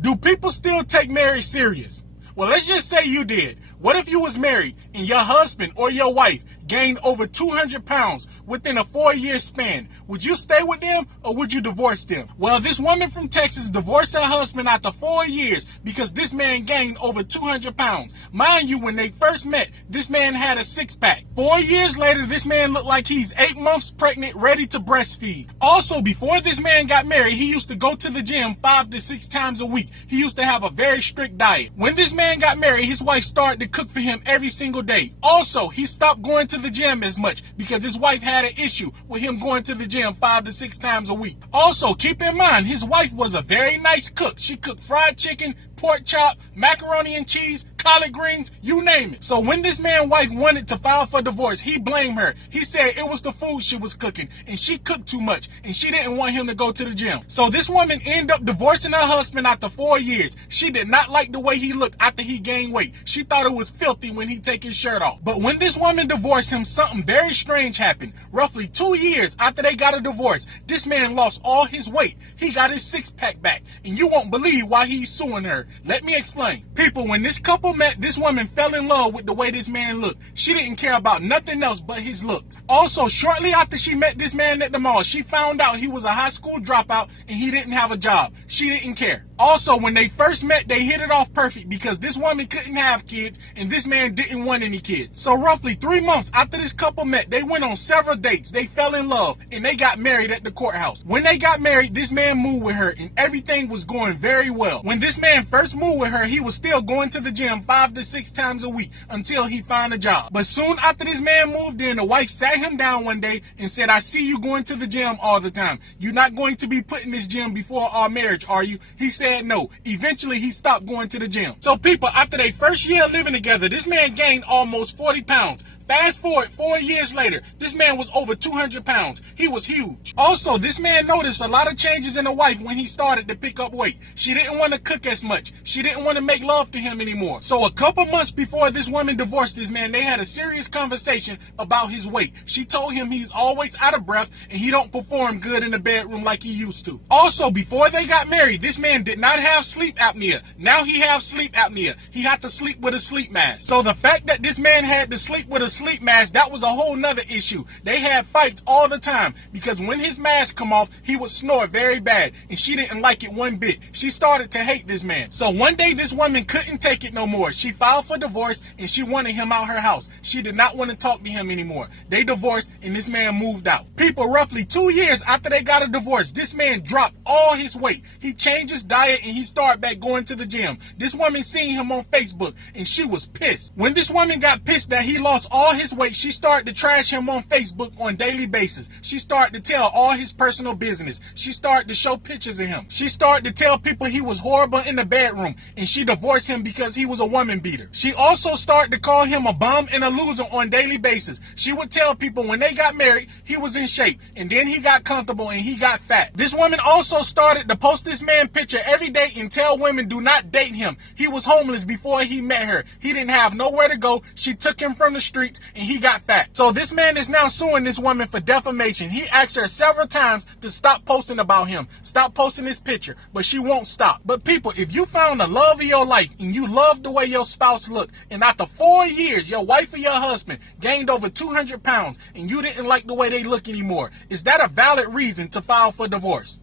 Do people still take marriage serious? Well, let's just say you did. What if you was married and your husband or your wife gained over 200 pounds within a 4-year span? Would you stay with them or would you divorce them? Well, this woman from Texas divorced her husband after 4 years because this man gained over 200 pounds. Mind you, when they first met, this man had a six-pack. 4 years later, this man looked like he's 8 months pregnant, ready to breastfeed. Also, before this man got married, he used to go to the gym 5 to 6 times a week. He used to have a very strict diet. When this man got married, his wife started to cook for him every single day. Also, he stopped going to the gym as much because his wife had an issue with him going to the gym 5 to 6 times a week. Also, keep in mind, his wife was a very nice cook. She cooked fried chicken, pork chop, macaroni and cheese, collard greens, you name it. So when this man's wife wanted to file for divorce, he blamed her. He said it was the food she was cooking and she cooked too much and she didn't want him to go to the gym. So this woman ended up divorcing her husband after 4 years. She did not like the way he looked after he gained weight. She thought it was filthy when he take his shirt off. But when this woman divorced him, something very strange happened. Roughly 2 years after they got a divorce, this man lost all his weight. He got his six-pack back, and you won't believe why he's suing her. Let me explain. People, when this couple met, this woman fell in love with the way this man looked. She didn't care about nothing else but his looks. Also, shortly after she met this man at the mall, she found out he was a high school dropout and he didn't have a job. She didn't care. Also, when they first met, they hit it off perfect because this woman couldn't have kids and this man didn't want any kids. So roughly 3 months after this couple met, they went on several dates. They fell in love and they got married at the courthouse. When they got married, this man moved with her and everything was going very well. When this man first moved with her, he was still going to the gym 5 to 6 times a week until he found a job. But soon after this man moved in, the wife sat him down one day and said, "I see you going to the gym all the time. You're not going to be putting this gym before our marriage, are you?" He said no. Eventually, he stopped going to the gym. So people, after their first year living together, this man gained almost 40 pounds. Fast forward 4 years later, this man was over 200 pounds. He was huge. Also, this man noticed a lot of changes in the wife when he started to pick up weight. She didn't want to cook as much. She didn't want to make love to him anymore. So a couple months before this woman divorced this man, they had a serious conversation about his weight. She told him he's always out of breath and he don't perform good in the bedroom like he used to. Also, before they got married, this man did not have sleep apnea. Now he has sleep apnea. He had to sleep with a sleep mask. So the fact that this man had to sleep with a sleep mask, that was a whole nother issue. They had fights all the time because when his mask come off, he would snore very bad and she didn't like it one bit. She started to hate this man. So one day this woman couldn't take it no more. She filed for divorce and she wanted him out her house. She did not want to talk to him anymore. They divorced and this man moved out. People, roughly 2 years after they got a divorce, this man dropped all his weight. He changed his diet and he started back going to the gym. This woman seen him on Facebook and she was pissed. When this woman got pissed that he lost all his weight, she started to trash him on Facebook on a daily basis. She started to tell all his personal business. She started to show pictures of him. She started to tell people he was horrible in the bedroom and she divorced him because he was a woman beater. She also started to call him a bum and a loser on a daily basis. She would tell people when they got married, he was in shape and then he got comfortable and he got fat. This woman also started to post this man picture every day and tell women do not date him. He was homeless before he met her. He didn't have nowhere to go. She took him from the streets and he got fat. So this man is now suing this woman for defamation. He asked her several times to stop posting about him, stop posting his picture, but she won't stop. But people, if you found the love of your life and you love the way your spouse looked, and after 4 years, your wife or your husband gained over 200 pounds and you didn't like the way they look anymore, is that a valid reason to file for divorce?